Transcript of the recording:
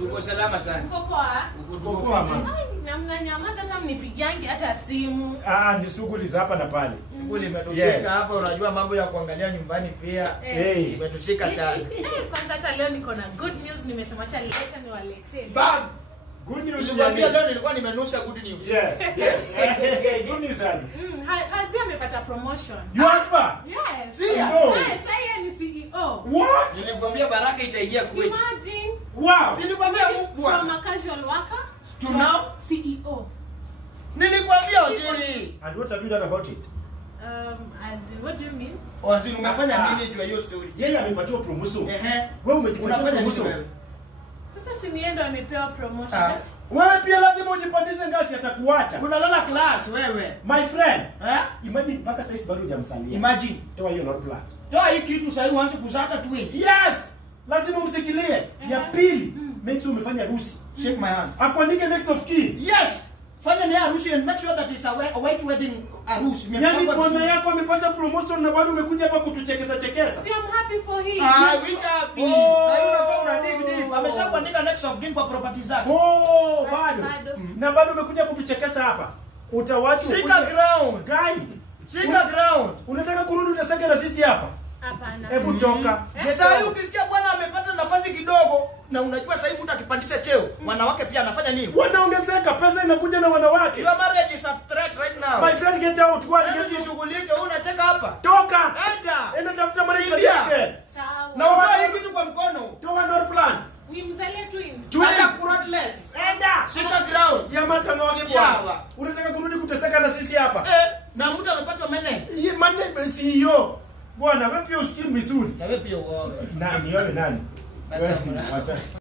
Tuko salama sana. Uko poa? Uko poa mama. Namna nyamaza hata mnipigiangi hata simu. Ni shughuli za hapa na pale. Shughuli imetushika hapa, unajua mambo ya kuangalia nyumbani pia. Imetushika sana. Kwanza hata leo niko na good news, nimesema acha leta niwaletee. Bam! Good news. Nilikwambia leo nilikuwa nimenusha good news. Yes. Good news ali. Hazi amepata promotion. You husband? Yes. See ya? No. Sasa yeye ni CEO. What? Nilikwambia baraka itaingia kwetu. Imagine. Wow. Nilikwambia From a casual worker to now CEO. Nilikwambia waziri. And what have you done about it? As in, what do you mean? Waziri umefanya nini juu ya hiyo story? Yeye amepatiwa promotion. Ehe. Wewe umejipatia Unafanya nini promotion. wewe? Sasa si niendo amepewa promotion. Wewe pia lazima ujipandishe ngazi atakuacha. Unalala class wewe. My friend. Imagine mpaka sasa bado hujamsalia. Imagine. Toa hiyo not plan. Toa hii kitu sasa uanze kuzata twins. Yes. Lazima umsikilie. Ya pili, make sure umefanya harusi. Shake my hand. Akuandike next of kin. Yes. Fanya ni harusi and make sure that it's a white wedding harusi. Yaani bwana yako amepata promotion na bado umekuja hapa kutuchekeza chekeza. See, I'm happy for him. Which happy. Sasa unafaa una dig. Ameshakuandika next of kin kwa property zake. Bado. Na bado umekuja kutuchekeza hapa. Utawachwa. Shika ground. Guy. Shika ground. Unataka kurudi utasaka na sisi hapa? Hapana. Hebu toka. Sasa ukisikia bwana amepata nafasi kidogo na unajua sasa hivi utakipandisha cheo, wanawake pia anafanya nini? Wanaongezeka, pesa inakuja na wanawake. Your marriage is a threat right now. My friend, get out. Hebu jishughulike, wewe unacheka hapa. Toka. Enda tafuta marriage yake. Sawa. Na utoa hii kitu kwa mkono. Toa not plan. Nimzalie twins. Acha fraudulent. Enda. Shika ground. Ya mata ngoge bwana. Unataka kurudi kuteseka na sisi hapa? Na mtu anapata mene. Yeye mane CEO. Bwana wewe pia usikii vizuri. Na wewe pia uone. Nani wewe nani? Wacha.